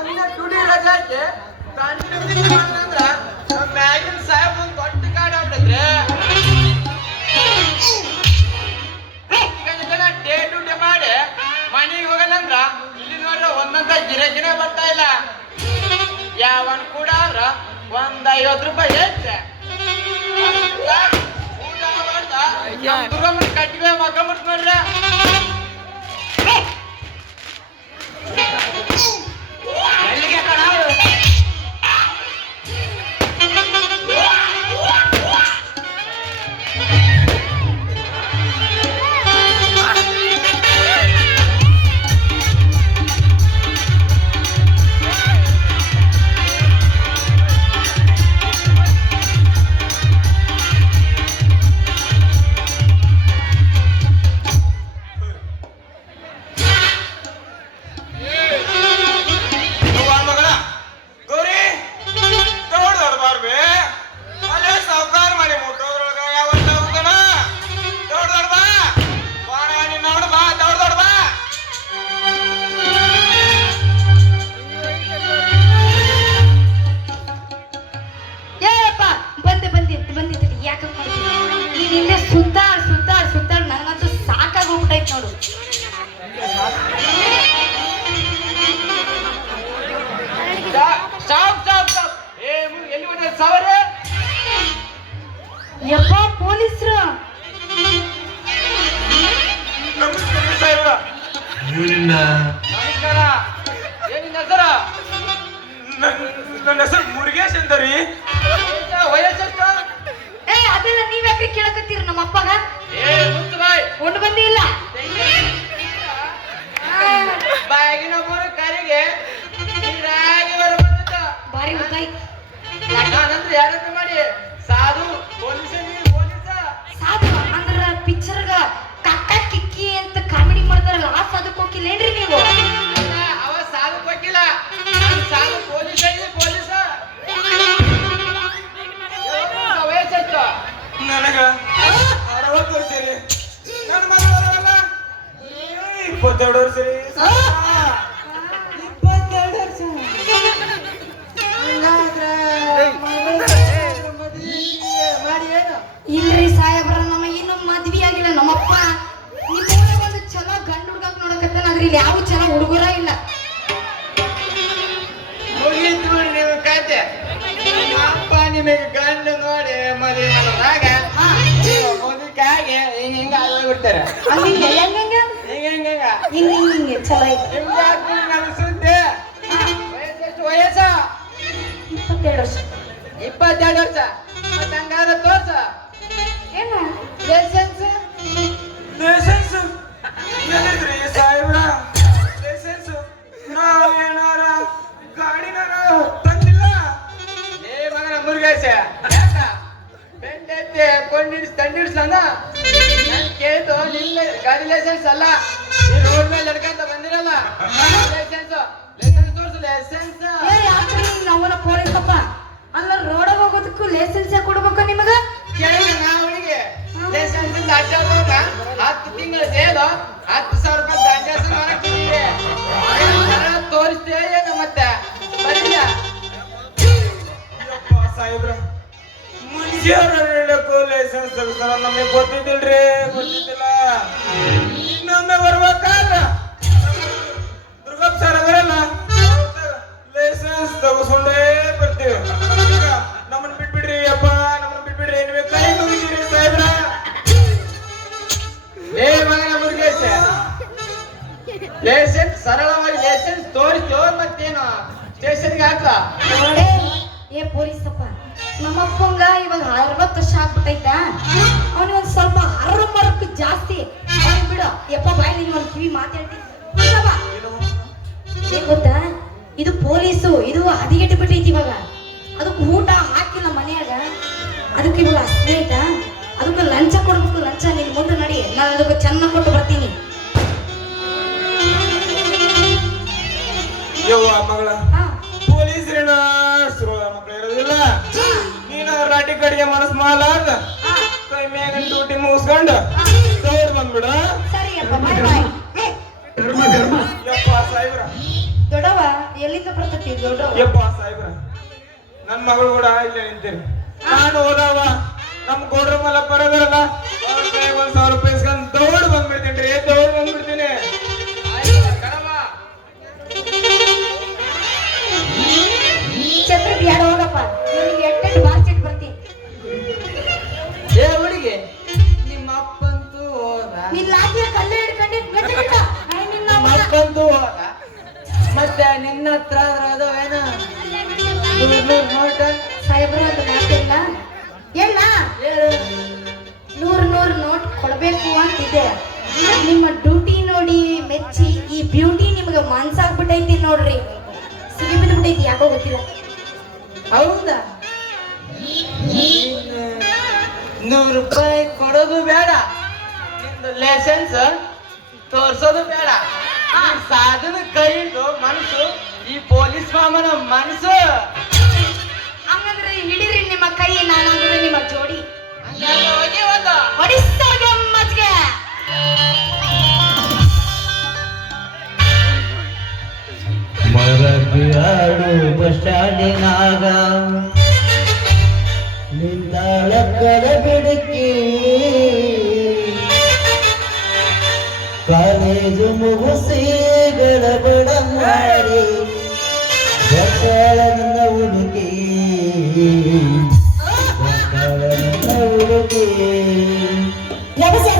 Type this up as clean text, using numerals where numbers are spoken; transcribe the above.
ಒಂದಿನ ಡ್ಯೂಟಿ ರಜೆ ಹಾಕಿ ಅಂದ್ರ ನಮ್ಮ ಮ್ಯಾಗಿನ ಸಾಹೇಬ್ ಒಂದು ದೊಡ್ಡ ಕಾಡ್ ಆಗ್ಬಿಟ್ಟಿದ್ರೆ ಜನ ಡೇ ಡ್ಯೂಟಿ ಮಾಡಿ ಮನೆಗೆ ಹೋಗಲ್ಲಂದ್ರ ಇಲ್ಲಿ ನೋಡ್ರ ಒಂದೊಂದ ಗಿರಕಿನೇ ಬರ್ತಾ ಇಲ್ಲ. ಯಾವನ್ ಕೂಡ ಅಂದ್ರ ₹50 ಹೆಚ್ಚೆ ಊಟ ಮಾಡ್ದ ದುರ್ಗಮ್ಮನ ಕಟ್ಟಿಗೆ ಮಕ್ಕಂಬಿಡ್ತ ನೋಡ್ರ. ಯಪ್ಪ ಪೊಲೀಸ್ರು ನಮಸ್ಕಾರ. ಏನಿನ ಹೆಸರ? ನನ್ನ ಹೆಸರು ಮುರುಗೇಶ್ ಅಂತರಿ. ವಯಸ್ಸೆಷ್ಟು? ಅದೆಲ್ಲ ನೀವ್ಯಾಕೆ ಕೇಳಕತ್ತೀರ ನಮ್ಮ ಅಪ್ಪಗ? ಒಂದು ಬಂದಿ ಇಲ್ಲ ಬಾಗಿನ ಮೂರು ಕಾರಿಗೆ ಬಾರಿ ಗೊತ್ತಾಯ್ತು. ನಾನಂದ್ರೆ ಯಾರಂತ ಮಾಡಿ ಸಾಧು ಪೊಲೀಸ ಸಾಧು ಅಂದ್ರ ಪಿಕ್ಚರ್ಗ ಕಕ್ಕ ಕಿಕ್ಕಿ ಅಂತ ಕಾಮಿಡಿ ಮಾಡ್ತಾರಲ್ಲ ಆ ಸಾಧುಕ್ ಹೋಗಿಲ್ಲೇನ್ರಿ ನೀವು? ಅವ ಸಾಧುಕ್ ಹೋಗಿಲ್ಲ, ಸಾಧು ಪೊಲೀಸ ವಯಸ್ಸೆಷ್ಟು? ನನಗ 60 ವರ್ಷ ರೀ. ನನ್ನ ಮಗಳಲ್ಲ 22 ವರ್ಷ ರೀ. 22 ವರ್ಷ ಇಲ್ರಿ ಸಾಹೇಬ್ರ, ನಮಗೆ ಇನ್ನೂ ಮದ್ವಿ ಆಗಿಲ್ಲ. ನಮ್ಮಪ್ಪ ನಿಮ್ಮ ಒಂದು ಚಲೋ ಗಂಡು ಹುಡುಗಕ್ ನೋಡಕತ್ತಾನ, ಆದ್ರೆ ಇಲ್ಲಿ ಯಾವ ಚಲೋ ಹುಡುಗರ ಇಲ್ಲ. ಮುಗೀತು ನೋಡಿ ನೀವು ಕತೆ. ಅಪ್ಪ ನಿಮಗೆ ಗಂಡು ನೋಡಿ ಮದುವೆ ಮಾಡೋದಾಗ ಮುದುಕಾಗಿ ಹಿಂಗ ಆಗೋಗ್ಬಿಡ್ತಾರೆ. ಹಂಗೆ ಹೆಂಗ ಹಿಂಗೆ ಚಲೋ ಐತೆ. ನಿಮ್ಗೆ ಸುದ್ದಿ ವಯಸ್ಸೆಷ್ಟು? ವಯಸ್ಸು 22 ವರ್ಷ. 22 ವರ್ಷ. ಮತ್ತೆ ಹಂಗಾದ್ರೆ ತೋರ್ಸ ಏನು ಲೈಸೆನ್ಸ್ ಎಲ್ಲಿದ್ರಿ ಸಾಹೇಬ್ರ? ಲೈಸೆನ್ಸ್ ನಾವೇನಾರ ಗಾಡಿನಾರ ತಂದಿಲ್ಲ. ಏ ಮಗನ ಮುರುಗೇಶ, ಯಾಕ ಬೆಂಡ್ ಐತೆ ತಂಡಿಡ್ಸ್ಲಂದ ನಾನು ಕೇಳ್ದು ನಿಲ್ಲ ಗಾಡಿ ಲೈಸೆನ್ಸ್ ಅಲ್ಲ, ಈ ರೋಡ್ ಮೇಲೆ ನಡ್ಕಂತ ಬಂದಿರಲ್ಲ ಲೈಸೆನ್ಸ್ ತೋರ್ಸು. ಲೈಸೆನ್ಸ್ ಅವನ ಪೊಲೀಸಪ್ಪ ಅಲ್ಲ, ರೋಡಾಗ ಹೋಗೋದಕ್ಕೂ ಲೈಸೆನ್ಸ್ ಕೊಡ್ಬೇಕು ನಿಮಗ? ಕೇಳಿದ ಅವನಿಗೆ ಲೈಸೆನ್ಸ್ 10 ತಿಂಗಳ ಜೈಲು, 10,000 ರೂಪಾಯಿ ದಂಡಾಸನ ಹಾಕ್ತೀವಿ. ತೋರಿಸ್ತೇ ಏನು ಮತ್ತೆ ಬರೀ ಸಾಹೇಬ್ರ ಮುಂಚೆಯವ್ರಕ್ಕೂ ಲೈಸೆನ್ಸ್ ತೆಗಿತಾರ, ನಮಗೆ ಗೊತ್ತಿದ್ದಿಲ್ರಿ, ಗೊತ್ತಿದ್ದಿಲ್ಲ. ಇನ್ನೊಮ್ಮೆ ಬರ್ಬೇಕಾದ್ರ ದುರ್ಗಪ್ಪ ಸರ್ ಅವರಲ್ಲ ಲೈಸೆನ್ಸ್ ತಗೋಸ್ಕೊಂಡೇ ಬರ್ತೀವಿ. ನಮ್ಮನ್ನ ಬಿಟ್ಬಿಡ್ರಿ ಅಪ್ಪ, ನಮ್ಮನ್ನ ಬಿಟ್ಬಿಡ್ರಿ. ನೀವೇ ಕೈ ಮುಗಿತೀರಿ ಸಾಹೇಬ್ರ. ಏ ಮಗನ ಮುರುಗೇಶ, ಲೈಸೆನ್ಸ್ ಸರಳವಾಗಿ ಲೈಸೆನ್ಸ್ ತೋರಿಸ್ತೇವ ಮತ್ತೇನು ಸ್ಟೇಷನ್ಗೆ ಹಾಕ. ಏ ಪೊಲೀಸಪ್ಪ, ನಮ್ಮಪ್ಪಂಗ ಇವಾಗ 60 ವರ್ಷ ಆಗ್ಬಿಟ್ಟೈತಾ, ಅವನಿಗೊಂದು ಸ್ವಲ್ಪ ಹರಮರಕ್ಕೆ ಜಾಸ್ತಿ. ಅವ್ನಿಗೆ ಬಿಡು ಯಪ್ಪ, ಬಾಯಿ ನೀನು ಒಂದು ಕಿವಿ ಮಾತಾಡ್ತೀನಿ. ಏನ್ ಗೊತ್ತಾ, ಇದು ಪೊಲೀಸು, ಇದು ಹದಿಗೆಟ್ಟು ಬಿಟ್ಟೈತಿ ಇವಾಗ. ಅದಕ್ಕೆ ಊಟ ಹಾಕಿಲ್ಲ ಮನೆಯಾಗ, ಅದಕ್ಕೆ ಇವಾಗ ಅಷ್ಟೇ ಆಯ್ತಾ, ಅದಕ್ಕೆ ಲಂಚ ಕೊಡ್ಬೇಕು. ಲಂಚ ನಿನ್ ಮುಂದೆ ನಡಿ, ನಾನು ಅದಕ್ಕೆ ಚೆನ್ನಾಗಿ ಕೊಟ್ಟು ಬರ್ತೀನಿ. ಮಗಳ ಪೊಲೀಸರೇನ ಮಕ್ಕಳು ಇರೋದಿಲ್ಲ. ನೀನು ರಾಟಿ ಕಡೆಗೆ ಮನಸ್ಸು ಮಾಡಲಾರ್ದ ಕೈ ಮ್ಯಾಗ ಡ್ಯೂಟಿ ಮುಗಿಸ್ಕೊಂಡು ಸೈಡ್ ಬಂದ್ಬಿಡ. ಸರಿ ಅಪ್ಪ, ಬಾಯ್ ಬಾಯ್. ಯಪ್ಪ ಸಾಹೇಬ್ರ, ದೊಡ್ಡವ ಎಲ್ಲಿಂದ ಬರ್ತೈತಿ ದೊಡ್ಡ ಯಪ್ಪ ಸಾಹೇಬ್ರ ನನ್ ಮಗಳು ಕೂಡ ಇಲ್ಲೇ ನಿಂತೀರಿ ನಾನು ಹೋದವ ನಮ್ ಗೋಡ್ರ ಮಲ್ಲಪ್ಪ ಬರೋದ್ರಲ್ಲ ಅವ್ರ ಕೈಗೆ 1,000 ರೂಪಾಯಿ ಇಸ್ಕೊಂಡ್ ದೌಡ್ ಬಂದ್ಬಿಡ್ತೀನಿ ರೀ ದೌಡ್ ಬಂದ್ಬಿಡ್ತೀನಿ ಛತ್ರಿ ಬ್ಯಾಡ ಹೋಗಪ್ಪ ನಿನಗೆ ಎಟ್ಟೆಟ್ಟು ಮಾರ್ಕೆಟ್ ಬರ್ತೀನಿ ಏ ಹುಡುಗಿ ನಿಮ್ಮ ಅಪ್ಪಂತೂ ಹೋದ ನಿನ್ ಲಾಠಿಯ ಕಲ್ಲು ಹಿಡ್ಕೊಂಡು ಮೆತ್ತಗಿಟ್ಟ. ಐ ನಿನ್ನ ನಿಮ್ಮ ಮಗ. ಅಪ್ಪಂತೂ ಹೋದ ಮತ್ತೆ ನಿನ್ನ ಹತ್ರ ಅದು ಏನ ನೋಟ ಸಾಹೇಬ್ರ ಒಂದು ಮಾತಿಲ್ಲ ಎಲ್ಲ ನೂರು ನೋಟ್ ಕೊಡ್ಬೇಕು ಅಂತಿದ್ದೆ ನಿಮ್ಮ ಡ್ಯೂಟಿ ನೋಡಿ ಮೆಚ್ಚಿ ಈ ಬ್ಯೂಟಿ ನಿಮ್ಗೆ ಮನ್ಸಾಗ್ಬಿಟ್ಟೈತಿ ನೋಡ್ರಿ ಸಿಗಿ ಬಿದ್ಬಿಟ್ಟೈತಿ ಯಾಕೋ ಗೊತ್ತಿಲ್ಲ ಹೌದಾ 100 ರೂಪಾಯಿ ಕೊಡೋದು ಬೇಡ ನಿಂದು ಲೈಸೆನ್ಸ್ ತೋರ್ಸೋದು ಬೇಡ ಆ ಸಾಧನ ಕೈಯಿಂದ ಮನಸ್ಸು ಈ ಪೊಲೀಸ್ ಮಾಮನ ಮನಸ್ಸು ಹಂಗಂದ್ರೆ ಹಿಡೀರಿ ನಿಮ್ಮ ಕೈ ನಾನಾದ್ರೆ ನಿಮ್ಮ ಜೋಡಿ ಹೋಗಿ ಒಂದು ಹೊಡಿಸ್ತಾಗೆ ಮಜ್ಗೆ ಮರಬಿಯಾಡು ಬಸ್ ಸ್ಟ್ಯಾಂಡಿನಾಗ ನಿಂತಾಳಕ್ಕದ ಬಿಡುಕಿ ಕಾಲೇಜು ಮುಗಿಸಿ ಗಡಬಡ ಮಾಡಿ ಬಕ್ಕಳ ನನ್ನ ಹುಡುಕಿ ಬಕ್ಕಳ ನನ್ನ ಹುಡುಕಿ ಎಬಸಿ